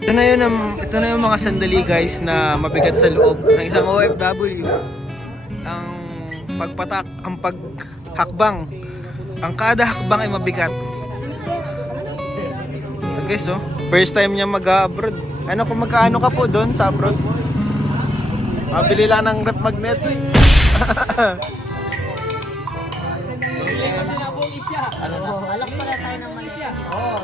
Ito na yung mga sandali guys na mabigat sa loob ng isang OFW. Ang pagpatak, ang paghakbang. Ang kada hakbang ay mabigat. So guys, oh, first time niya mag-abroad. Ano kung magkaano ka po doon sa abroad? Mabili lang ng rep magnet. Alak pala tayo ng Malaysia. Oo.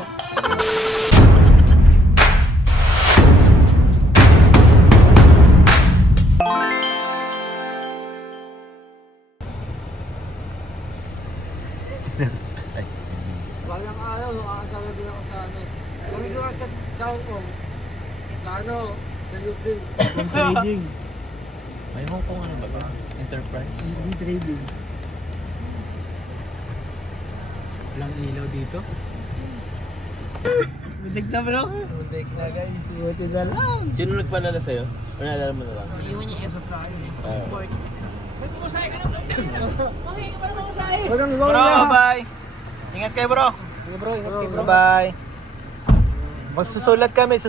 Balang araw, nakakasama din ako sa ano. Kami ko sa Hong Kong. Sa ano, sa UK. Trading. May Hong Kong ano ba? Enterprise. Trading. Walang ilaw dito. Butik na bro. Muntik na guys. Buti na lang. Sino nagpalala sa'yo? O naalala mo na lang? Iwan niya F. Sport. May pumasahe ka na bro. Okay, ka pa na pumasahe. Walang Bro, bye. Ingat kayo bro. bro, ingat kayo bro. Bye. Susulat kami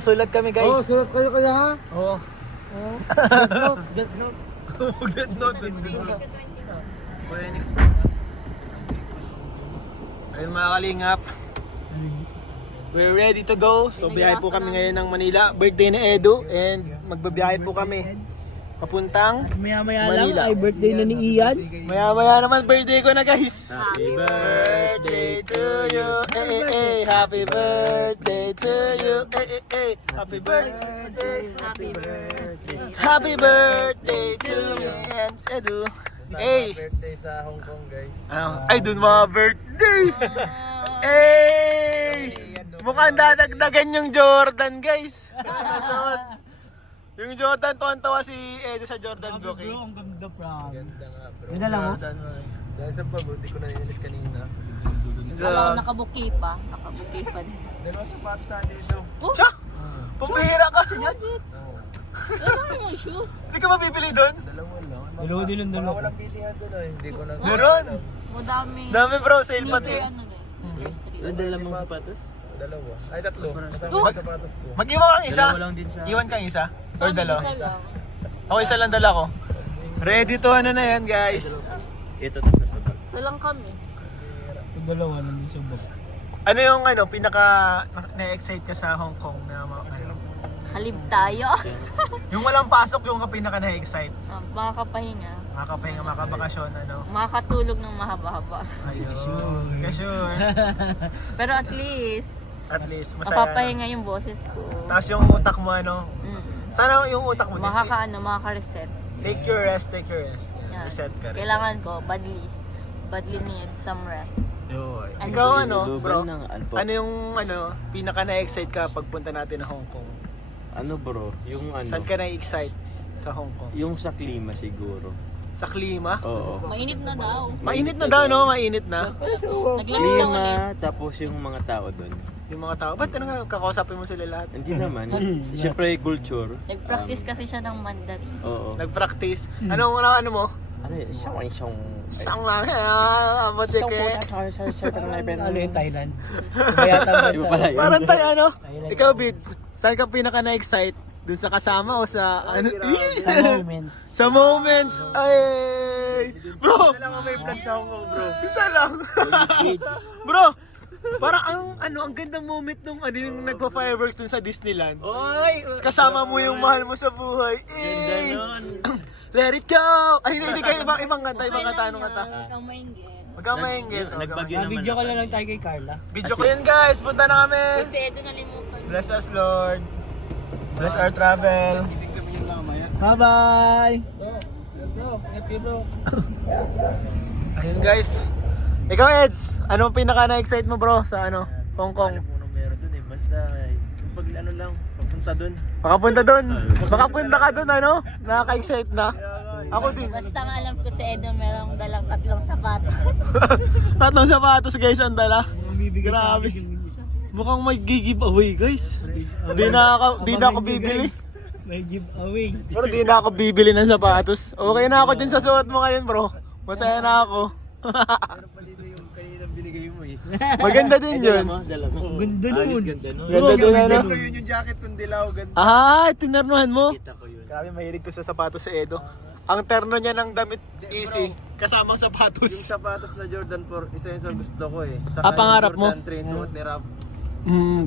guys. Oh, sulat kayo kaya ha? Oo. Death note. Good note. Ayun mga kalingap. We're ready to go. So biyahe po kami ngayon ng Manila. Birthday ni Edu and magbabiyahe po kami papuntang Maya-maya Manila. lang ay birthday na ni Ian. Maya naman birthday ko na guys. Happy Birthday to you. Happy birthday to you. Happy birthday. Happy birthday. Happy birthday to me and Edu. Hey. Birthday sa Hong Kong guys. Ay, dun mga birthday! Hey! Mukhang dadagdagan yung Jordan, guys. Nasuot. Yung Jordan, tuwan-tawa si Edo sa Jordan Booking. Ang ganda bro. Ganda nga, bro. Ganda lang, oh. Jordan, bro. Dahil sa pagod, di ko na ninilis kanina. Wala ko nakabuki pa. Nakabuki pa din. Dalawang sapatos na dito. Oh! Siya! Pambihira ka! Legit. Wala ko yung shoes. Hindi ka mabibili doon? Dalawa din ang dalawa. Walang pilihan doon, hindi ko na. Oh. Meron! Madami. Dami bro, sale pati. Ano guys? First three. Ano dala mong sapatos? Dalawa. Ay, tatlo. Oh! Sapatos ko. Mag-iwan kang isa? Dalawa lang din sa... Iwan kang isa? Or dalawa? Isa lang. Ako isa lang dala ko. Ready to ano na yan guys. Ito to sa sapatos. So lang kami. Yung dalawa nandun sa bag. Ano yung ano, pinaka na-excite ka sa Hong Kong na ano? Halib tayo. Yung walang pasok yung ka pinaka na-excite. Makakapahinga. Makakapahinga, makabakasyon, ano? Makakatulog ng mahaba-haba. Ayun. Ka-sure. Pero at least, At least, masaya. mapapahinga yung boses ko. Tapos yung utak mo, ano? Mm. Sana yung utak mo din. Makaka-reset. Take your rest, take your rest. Yan. Reset ka, reset. Kailangan ko, badly need some rest. Yun. And Ikaw ano, bro? Ng alpo. Ano yung ano, pinaka na-excite ka pagpunta natin ng Hong Kong? Ano bro? Yung ano? Saan ka na-excite sa Hong Kong? Yung sa klima siguro. Sa klima? Oo. Mainit na daw. Mainit na daw, no? Mainit na. Naglamig daw ulit. Klima, tapos yung mga tao doon. Yung mga tao, ba't ano kakausapin mo sila lahat? Hindi naman. Siyempre culture. Nag-practice kasi siya ng Mandarin. Oo. Nag-practice. Ano mo? Ano yun? Siyang... Sang lang, machike. Ano yung Thailand? Kaya Iba pala yun. Parang tayo, ano? Ikaw, Bid, saan ka pinaka na-excite? Dun sa kasama o sa ano? Sa moment. Sa moments. Ay! Bro! Isa lang ang may vlog sa Hong Kong bro. Isa lang. Bro! Parang ang gandang moment nung ano yung nagpa-fireworks dun sa Disneyland. Oy! Kasama mo yung mahal mo sa buhay. Eh! Let it go! Ay, hindi kayo ibang kanta, anong kanta. Huwag kang mainggit. Huwag kang maingit. Nagbagyo naman. Video ko ako. na lang tayo kay Carla. Video ko yun guys, punta na kami. Kasi ito nalimutan. Bless us Lord. Bless our travel. Bye-bye! Bro, happy bro. Ayun guys. Ikaw Eds, anong pinaka na-excite mo bro sa ano, Hong Kong? Anong meron dun eh. Basta pag ano lang, papunta dun. Makapunta doon. Makapunta ka doon ano? Nakaka-excite na. Ako din. Basta nga alam ko si Edo merong dalang 3 sapatos. 3 sapatos guys ang dala. Bibigay sa Grabe. akin yung isa. Mukhang may giveaway guys. Di na ako bibili. May giveaway. Pero di na ako bibili ng sapatos. Okay na ako din sa suot mo ngayon bro. Masaya na ako. binigay mo eh. Maganda din yun. Dala mo. Ganda Ayos, nun. ganda nun. Ganda din ano. Yun yung jacket kung dilaw, ganda. Ah, tinarnuhan mo. Kita ko yun. Grabe, mahilig to sa sapatos si Edo. Ang terno niya ng damit easy, kasamang Yung sapatos. sapatos na Jordan 4, isa yun sa gusto ko eh. Saka Ah, pangarap yung mo? Jordan 3, suot ni Rap.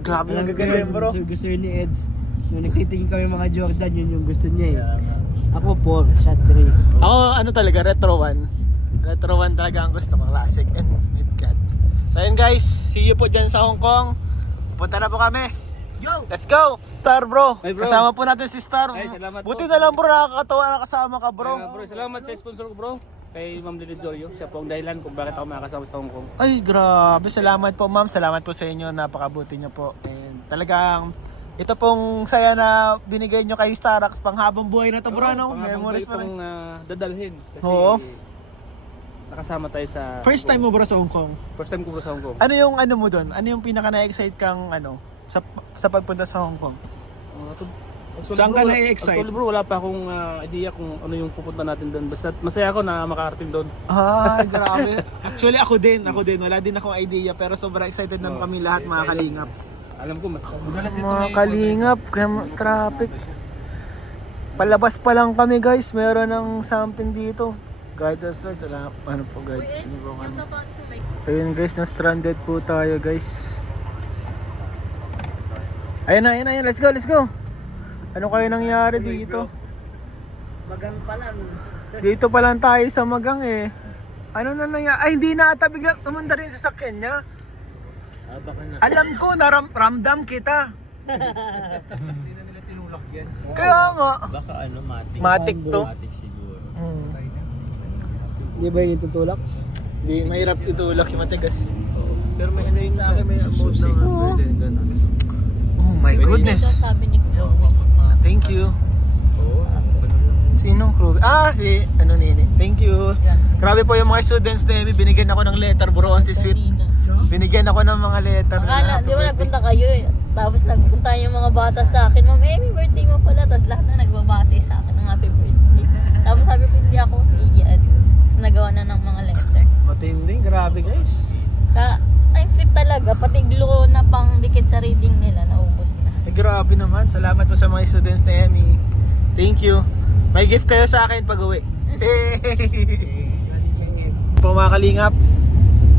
Grabe Alam ang ko gagawin bro. gusto yun ni Eds. Nung nagtitingin kami mga Jordan, yun yung gusto niya eh. Ako 4, shot 3. Ako ano talaga, retro 1. Retro 1 talaga ang gusto ko, classic and mid-cut. So ayun guys, see you po dyan sa Hong Kong. Punta na po kami. Let's go! Star bro. Ay, bro. Kasama po natin si Star. Ay, salamat Buti po. na lang bro, nakakatawa na kasama ka bro. Bro, salamat sa sponsor ko bro. Kay Ma'am Lily Joyo. Siya po ang dahilan kung bakit ako makakasama sa Hong Kong. Ay, grabe. Salamat po, ma'am. Salamat po sa inyo. Napakabuti niyo po. And talagang, ito pong saya na binigay niyo kay Starax pang habang buhay na ito, bro. No? Memories pa rin. Dadalhin. Kasi Oo. nakasama tayo sa... First time mo, bro, sa Hong Kong. First time ko bro sa Hong Kong. Ano yung ano mo doon? Ano yung pinaka na-excite kang ano sa pagpunta sa Hong Kong? Saan ka na-excite? Actually bro, wala pa akong idea kung ano yung pupunta natin doon. Basta masaya ako na makarating doon. Ah, grabe. Actually, ako din. Wala din akong idea pero sobrang excited naman kami lahat mga kalingap. Alam ko, mas madalas ito Mga kalingap, traffic. Palabas pa lang kami guys, meron ng something dito. Guide us lang, ano po guide? Ano po kami? Ayun guys, na-stranded po tayo guys. Ayun na, let's go. Ano kayo nangyari dito? Magang pa lang. Dito pa lang tayo sa Magang eh. Ano na nangyari? Ay, hindi na ata biglang tumunda rin sa sakyan niya. Baka na. Alam ko, ramdam kita. Hindi na nila tinulak yan. Kaya nga. Baka ano, matik. Matik to. Matik siguro. Di ba yung tutulak? Di, mahirap itulak yung matigas. Pero may ano yun sa akin, may mode na nga. Pwede, gano'n. Oh my goodness. Sabi ni Chloe. Thank you. Oo. Sinong crew? Si Nini. Thank you. Grabe po yung mga students na yun. Binigyan ako ng letter, bro. On si sweet. Binigyan ako ng mga letter. Akala, di ba nagpunta kayo eh. Tapos nagpunta yung mga bata sa akin, Ma'am, happy birthday mo pala. Tapos lahat na nagbabati sa akin ng happy birthday. Tapos sabi ko, hindi ako si Ian. Tapos nagawa na ng mga letter. Matindi. Grabe guys. Ay, sweet talaga. Pati glue na pang dikit sa reading nila, naubos na. Grabe naman. Salamat po sa mga students na Emmy. Thank you. May gift kayo sa akin pag uwi. Po mga kalingap,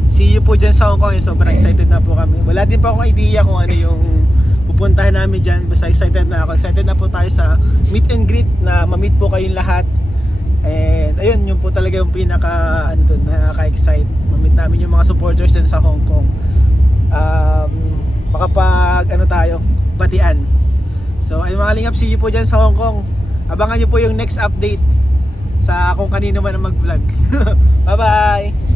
see you po dyan sa Hong Kong. Sobrang excited na po kami. Wala din pa akong idea kung ano yung pupuntahan namin dyan. Basta excited na ako. Excited na po tayo sa meet and greet na ma-meet po kayong lahat. And ayun, yun po talaga yung pinaka nakaka-excite. Ma-meet namin yung mga supporters din sa Hong Kong. Makapag tayo, batian. So ayun mga kalingap, see you po dyan sa Hong Kong. Abangan nyo po yung next update sa kung kanino man ang mag-vlog. Bye bye!